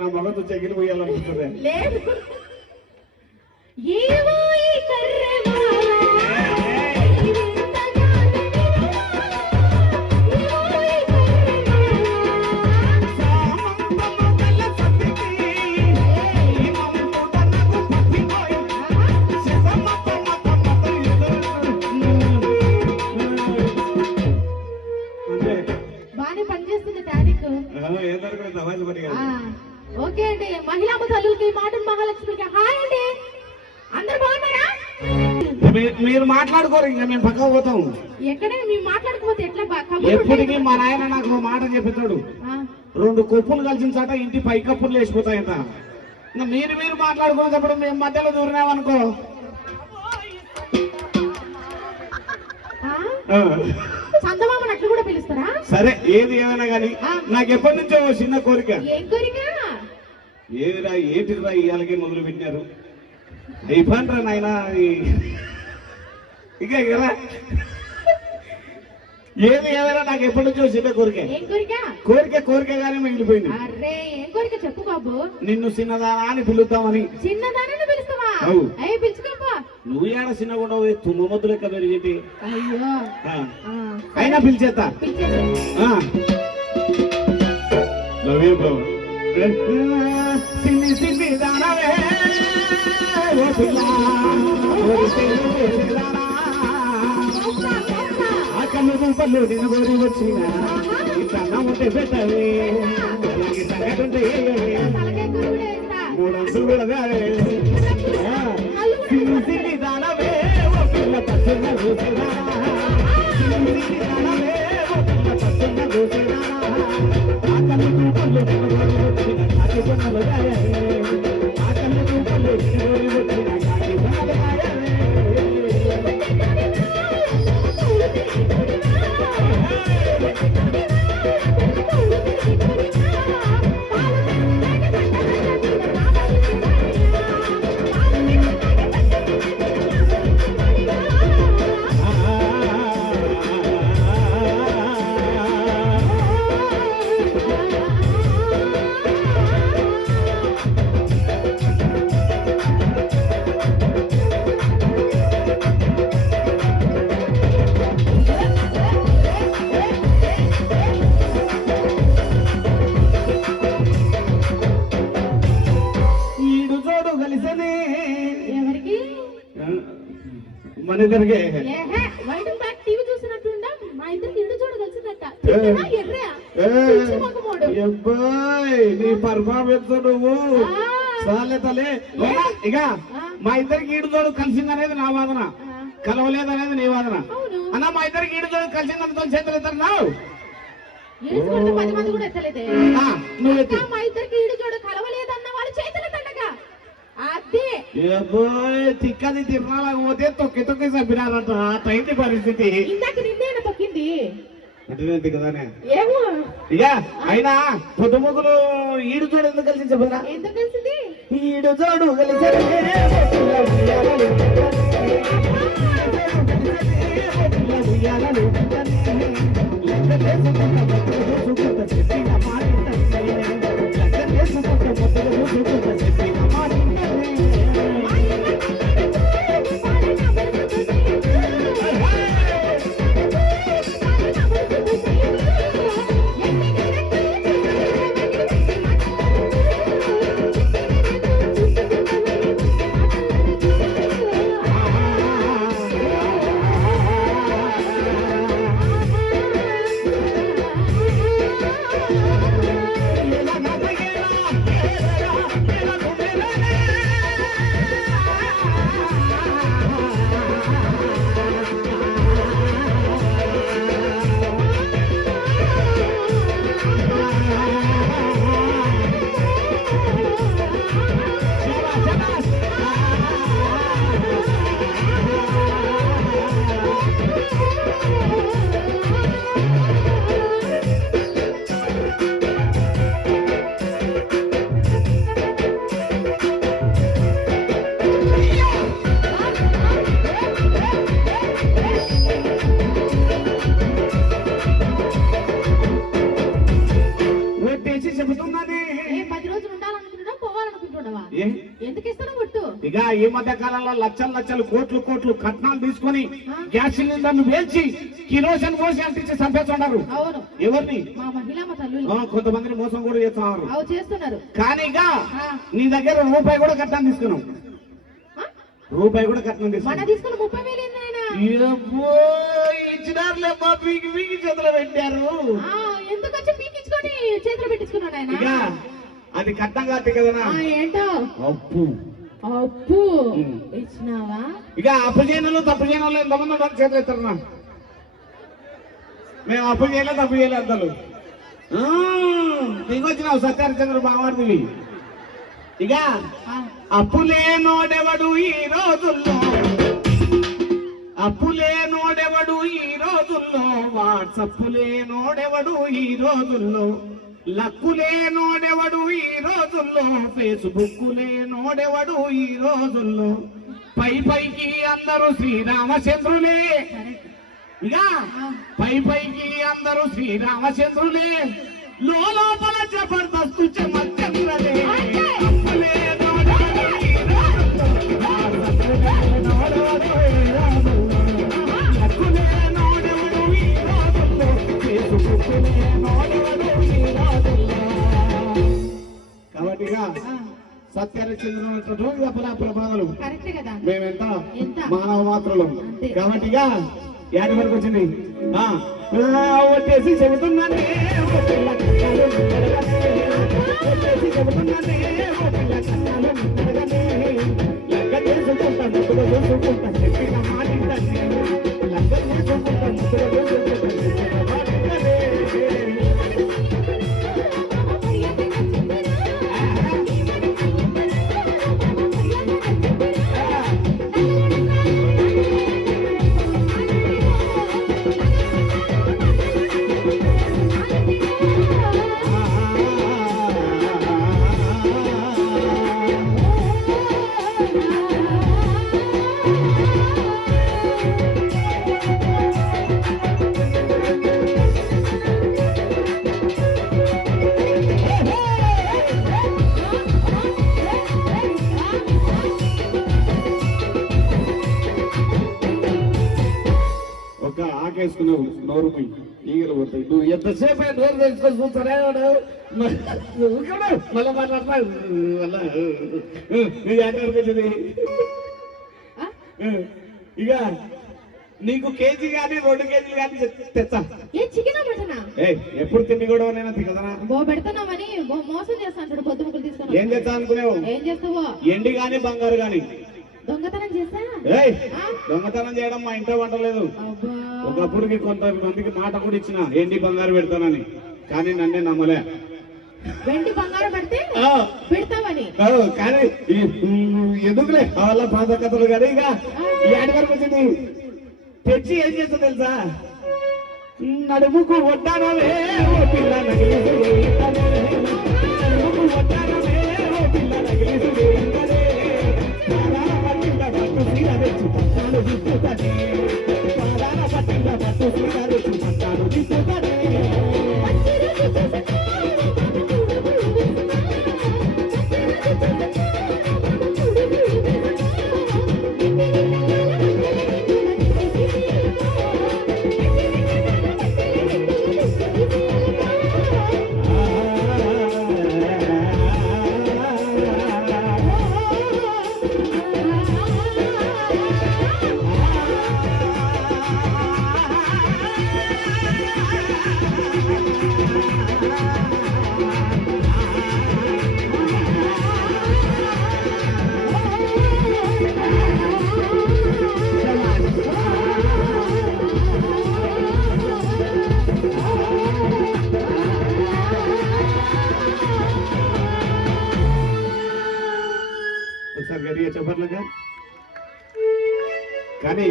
నా మగతో చెగిలి పోయాలనుకుంటుంది. ఓకే అండి, మహిళా తల్లులకి మాటన్ మహాలక్ష్మికి హాయ్ అండి. అందరు బాగున్నారా? మీరు మాట్లాడుకోరు, ఇంకా మేము పక్కకు పోతాం. ఎక్కడ మేము మాట్లాడుకోపోతే ఎట్లా? ఎప్పటికీ మా నాయన నాకు మాట చెప్తాడు, 2 కప్పులు కలిసిన చాట ఇంటి పై కప్పులు లేచిపోతాయంట. ఇంకా మీరు మాట్లాడుకునేటప్పుడు మేము మధ్యలో దూరినామనుకో చందమామని అట్లా కూడా పిలుస్తారా? సరే, ఏది ఏమైనా కానీ నాకు ఎప్పటి నుంచో చిన్న కోరిక. ఏం కోరిక? ఏదిరా ఏంటిరా ఇవాళకే మొదలు పెట్టినారు అయిపోయినరా నాయన. ఇక ఏది ఏమైనా నాకు ఎప్పటి నుంచో చిన్న కోరిక. కోరికగానే మిగిలిపోయింది. అరే ఏం కోరిక చెప్పు బాబు. నిన్ను చిన్నదానా అని పిలుద్దామని. చిన్నదానని పిలుస్తావా? పిలుచుకోపా. నువ్వు ఏడ చిన్నగా ఉండవు, తుమ్మ మొద్దు లెక్క పెరిగేటి. అయ్యో అయినా పిలిచేస్తా. చిన్ని దానవే ఆ కన్ను రూపంలో నేను గోరి వచ్చిన కన్నా ఉంటే పెట్టవే సంగతుంటే 3 అంచులు కూడా చిన్ని దానవే ఓ పిల్ల పచ్చున్న చూసినా చిన్ని దానవే ఓ పిల్ల పచ్చున్న చూసినా ఆ కన్ను రూపంలో నేను గోరి వచ్చిన కాకి కొన్నలు ఆ కన్ను రూపంలో నేను గోరి వచ్చిన కాకి కొన్నలు మన ఇద్దరికి టీవీ చూసినట్టుండా మా ఇద్దరికి ఇల్లు చూడ కలిసిందట. నీ పర్ఫార్మెన్స్ నువ్వు చాలే తలే. ఇక మా ఇద్దరికి ఈడు జోడు కలిసిందనేది నా వాదన, కలవలేదనేది నీ వాదన. అన్న మా ఇద్దరికి ఈడు జోడు కలిసిందని తోలు చేతులు ఎత్తారు నావు. నువ్వు మా ఇద్దరికి ఈడు జోడు కలవలేదన్న వాళ్ళు చేతులు తండగా తిక్కది తిరణాలకపోతే తొక్కి చంపినారట. అట్లయింది పరిస్థితి. ఇందాక నిన్నేనా తొక్కింది? కదానే. ఇక అయినా పొద్దుముగ్గులు ఈడు జోడు ఎందుకు కలిసి చెప్పరా? ఎందుకు కలిసింది? ఈడు జోడు కలిసి ఏ ఎందుకు ఇస్తాను ఒట్టు? ఇక ఈ మధ్య కాలంలో లక్షలు లక్షలు కోట్లు కోట్లు కట్నాలు తీసుకొని గ్యాస్ సిలిండర్లు వేల్చి కిరోసిన్ పోసి అంటించి చంపేస్తున్నారు. అవును, ఎవరిని? మా మహిళమ్మ తల్లులు. కొంతమందిని మోసం కూడా చేస్తున్నారు. అవు చేస్తున్నారు. కానీ ఇక నీ దగ్గర రూపాయి కూడా కట్నం తీసుకున్నావు. రూపాయి కూడా కట్నం మన తీసుకున్నావు. తీసుకున్న 30,000 ఏందైనా? ఇచ్చినారులే మా పీకి పీకి చేతులు పెట్టారు. ఎందుకు వచ్చి పీకించుకొని చేతులు పెట్టించుకున్నాడు ఆయన? ఇక అది కట్నం కాదు కదా. ఏంటో అప్పు. అప్పు ఇచ్చినావా? ఇక అప్పు చేయను తప్పు చేయను ఎంతమంది ఉన్నారు చేతులు ఎత్తారన్నా? మేము అప్పు చేయలేదు తప్పు చేయలేదు అద్దలు దిగొచ్చినావు సత్యహరిచంద్ర బాగుంటుంది. ఇక అప్పులేనోడెవడు ఈ రోజుల్లో, అప్పులేనోడెవడు ఈ రోజుల్లో, వాట్సప్పులేనోడెవడు ఈ రోజుల్లో, లక్కులేనోడెవడు ఈ రోజుల్లో, ఫేస్బుక్ లేనోడెవడు ఈ రోజుల్లో, పై పైకి అందరూ శ్రీరామచంద్రులే. ఇక పై పైకి అందరూ శ్రీరామచంద్రులే, లోపల జబర్దస్తు చమచంద్రులే. కాబట్టి సత్యహరిచంద్రుడు ప్రభావాలు మేమెంత మానవ మాత్రలు. కాబట్టి యాడి వరకు వచ్చింది వచ్చేసి చెబుతున్నానే వచ్చేసి చెబుతున్నానే లెక్క చేసుకుంటాను ముక్కులో చూసుకుంటాను చెప్పిన మాటిందండి లెక్క చేసుకుంటాను ముక్కులో చూసుకుంటాను చెప్పిన మాటిందండి. ఆకేసుకున్నావు నోరు పోయి ఈగలు పోతాయి. నువ్వు ఎంతసేపు నోరు తెచ్చుకొని చూస్తానే మళ్ళీ మాట్లాడతావు. వచ్చింది ఇక నీకు కేజీ కానీ 2 కేజీలు కానీ తెచ్చా. ఎప్పుడు తిండి కూడా నేను తినదనా పెడుతున్నామని మోసం చేస్తాను. పొద్దు ముక్కలు తీసుకుని ఏం చేస్తా అనుకునేవు? ఏం చేస్తావో? ఎండి గాని బంగారు గాని దొంగతనం చేస్తా. దొంగతనం చేయడం మా ఇంట్లో వంటలేదు. ఒకప్పుడుకి కొంతమందికి మాట కూడా ఇచ్చిన ఎండి బంగారు పెడతానని, కానీ నన్నే నమ్మలే. వెండి బంగారం పెడితే పెడతామని కానీ ఎందుకులే వాళ్ళ పాత కథలు కానీ ఇక ఏడు వరకు వచ్చింది తెచ్చి ఏం చేస్తా తెలుసా? నడుముకు వడ్డానవే ఓ పిల్ల నగిలిసు నడుముకు వడ్డానవే ఓ పిల్ల నగిలిసు పట్టు సీర తెచ్చు పట్టాలు దిప్పుతానే పాదాల పట్టిన పట్టు సీర తెచ్చు పట్టాలు దిప్పుతానే. ఒకసారి గట్టిగా చెప్పట్లేగా కానీ